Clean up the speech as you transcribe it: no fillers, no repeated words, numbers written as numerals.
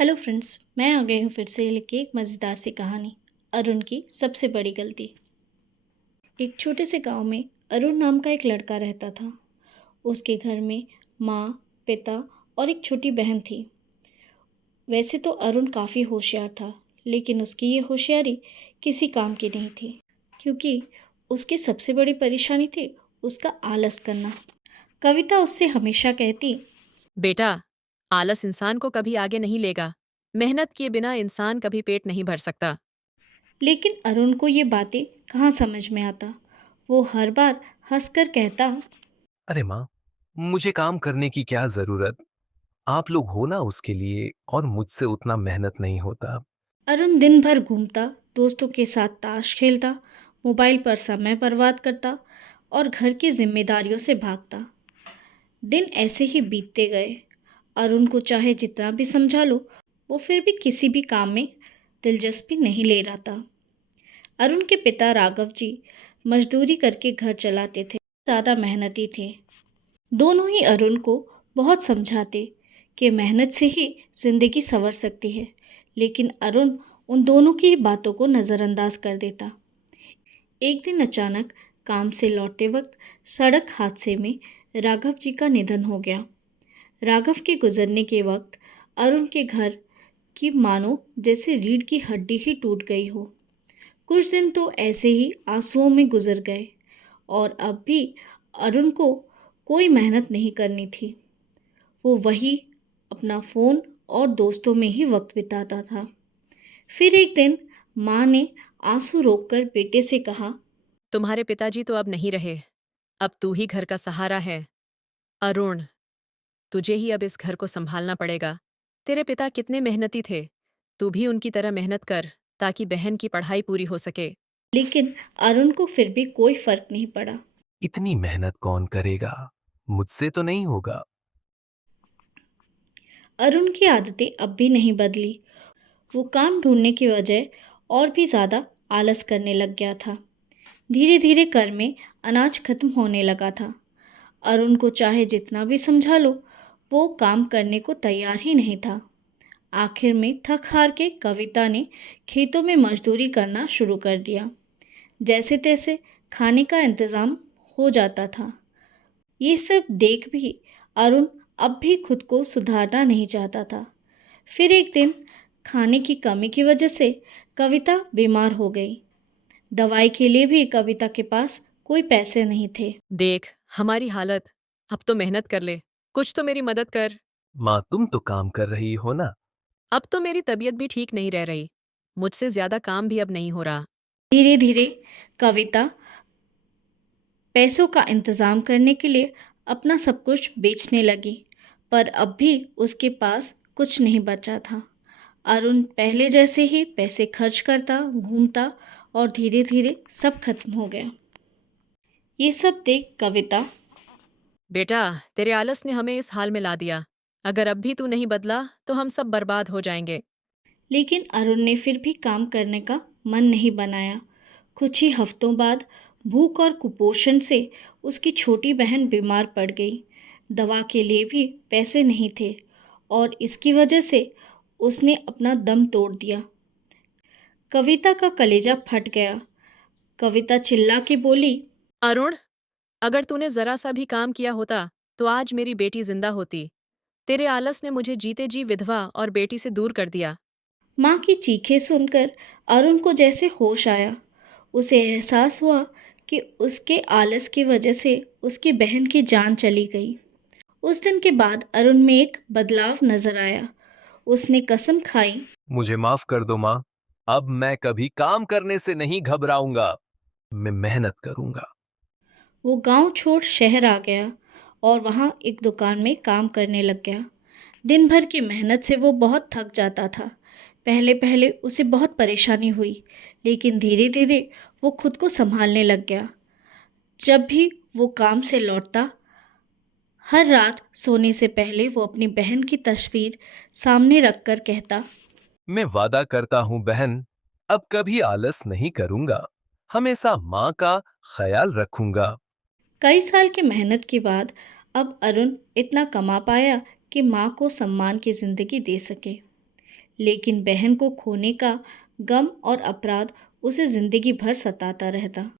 Hello friends, मैं आ गई हूँ फिर से लेके एक मज़ेदार सी कहानी। अरुण की सबसे बड़ी गलती। एक छोटे से गांव में अरुण नाम का एक लड़का रहता था। उसके घर में माँ, पिता और एक छोटी बहन थी। वैसे तो अरुण काफ़ी होशियार था, लेकिन उसकी ये होशियारी किसी काम की नहीं थी, क्योंकि उसकी सबसे बड़ी परेशानी थी उसका आलस करना। कविता उससे हमेशा कहती, बेटा, आलस इंसान को कभी आगे नहीं लेगा। मेहनत किए बिना इंसान कभी पेट नहीं भर सकता। लेकिन अरुण को ये बातें कहाँ समझ में आता। वो हर बार हंसकर कहता, अरे माँ, मुझे काम करने की क्या जरूरत। आप लोग हो ना उसके लिए, और मुझसे उतना मेहनत नहीं होता। अरुण दिन भर घूमता, दोस्तों के साथ ताश खेलता, मोबाइल पर समय बर्बाद करता और घर की जिम्मेदारियों से भागता। दिन ऐसे ही बीतते गए। अरुण को चाहे जितना भी समझा लो, वो फिर भी किसी भी काम में दिलचस्पी नहीं ले रहा था। अरुण के पिता राघव जी मजदूरी करके घर चलाते थे, ज़्यादा मेहनती थे। दोनों ही अरुण को बहुत समझाते कि मेहनत से ही जिंदगी संवर सकती है, लेकिन अरुण उन दोनों की बातों को नज़रअंदाज कर देता। एक दिन अचानक काम से लौटते वक्त सड़क हादसे में राघव जी का निधन हो गया। राघव के गुजरने के वक्त अरुण के घर की मानो जैसे रीढ़ की हड्डी ही टूट गई हो। कुछ दिन तो ऐसे ही आंसुओं में गुजर गए और अब भी अरुण को कोई मेहनत नहीं करनी थी। वो वही अपना फ़ोन और दोस्तों में ही वक्त बिताता था। फिर एक दिन माँ ने आंसू रोककर बेटे से कहा, तुम्हारे पिताजी तो अब नहीं रहे। अब तू ही घर का सहारा है। अरुण, तुझे ही अब इस घर को संभालना पड़ेगा। तेरे पिता कितने मेहनती थे। तू भी उनकी तरह मेहनत कर, ताकि बहन की पढ़ाई पूरी हो सके। लेकिन अरुण को फिर भी कोई फर्क नहीं पड़ा। इतनी मेहनत कौन करेगा? मुझसे तो नहीं होगा। अरुण की आदतें अब भी नहीं बदली। वो काम ढूंढने की वजह और भी ज़्यादा आलस करने लग गया था। धीरे धीरे घर में अनाज खत्म होने लगा था। अरुण को चाहे जितना भी समझा लो, वो काम करने को तैयार ही नहीं था। आखिर में थक हार के कविता ने खेतों में मजदूरी करना शुरू कर दिया। जैसे तैसे खाने का इंतज़ाम हो जाता था। ये सब देख भी अरुण अब भी खुद को सुधारना नहीं चाहता था। फिर एक दिन खाने की कमी की वजह से कविता बीमार हो गई। दवाई के लिए भी कविता के पास कोई पैसे नहीं थे। देख, हमारी हालत। अब तो मेहनत कर ले। कुछ तो मेरी मदद कर। माँ, तुम तो काम कर रही हो ना। अब तो मेरी तबीयत भी ठीक नहीं रह रही। मुझसे ज्यादा काम भी अब नहीं हो रहा। धीरे धीरे कविता पैसों का इंतज़ाम करने के लिए अपना सब कुछ बेचने लगी, पर अब भी उसके पास कुछ नहीं बचा था। अरुण पहले जैसे ही पैसे खर्च करता, घूमता और धीरे धीरे सब खत्म हो गया। ये सब देख कविता, बेटा, तेरे आलस ने हमें इस हाल में ला दिया। अगर अब भी तू नहीं बदला तो हम सब बर्बाद हो जाएंगे। लेकिन अरुण ने फिर भी काम करने का मन नहीं बनाया। कुछ ही हफ्तों बाद भूख और कुपोषण से उसकी छोटी बहन बीमार पड़ गई। दवा के लिए भी पैसे नहीं थे और इसकी वजह से उसने अपना दम तोड़ दिया। कविता का कलेजा फट गया। कविता चिल्ला के बोली, अरुण, अगर तूने जरा सा भी काम किया होता तो आज मेरी बेटी जिंदा होती। तेरे आलस ने मुझे जीते जी विधवा और बेटी से दूर कर दिया। माँ की चीखें सुनकर अरुण को जैसे होश आया। उसे एहसास हुआ कि उसके आलस की वजह से उसकी बहन की जान चली गई। उस दिन के बाद अरुण में एक बदलाव नजर आया। उसने कसम खाई, मुझे माफ कर दो माँ। अब मैं कभी काम करने से नहीं घबराऊंगा। मैं मेहनत करूंगा। वो गांव छोड़ शहर आ गया और वहाँ एक दुकान में काम करने लग गया। दिन भर की मेहनत से वो बहुत थक जाता था। पहले पहले उसे बहुत परेशानी हुई, लेकिन धीरे धीरे वो खुद को संभालने लग गया। जब भी वो काम से लौटता, हर रात सोने से पहले वो अपनी बहन की तस्वीर सामने रखकर कहता, मैं वादा करता हूँ बहन, अब कभी आलस नहीं करूंगा। हमेशा माँ का ख्याल रखूंगा। कई साल की मेहनत के बाद अब अरुण इतना कमा पाया कि माँ को सम्मान की ज़िंदगी दे सके। लेकिन बहन को खोने का गम और अपराध उसे जिंदगी भर सताता रहता।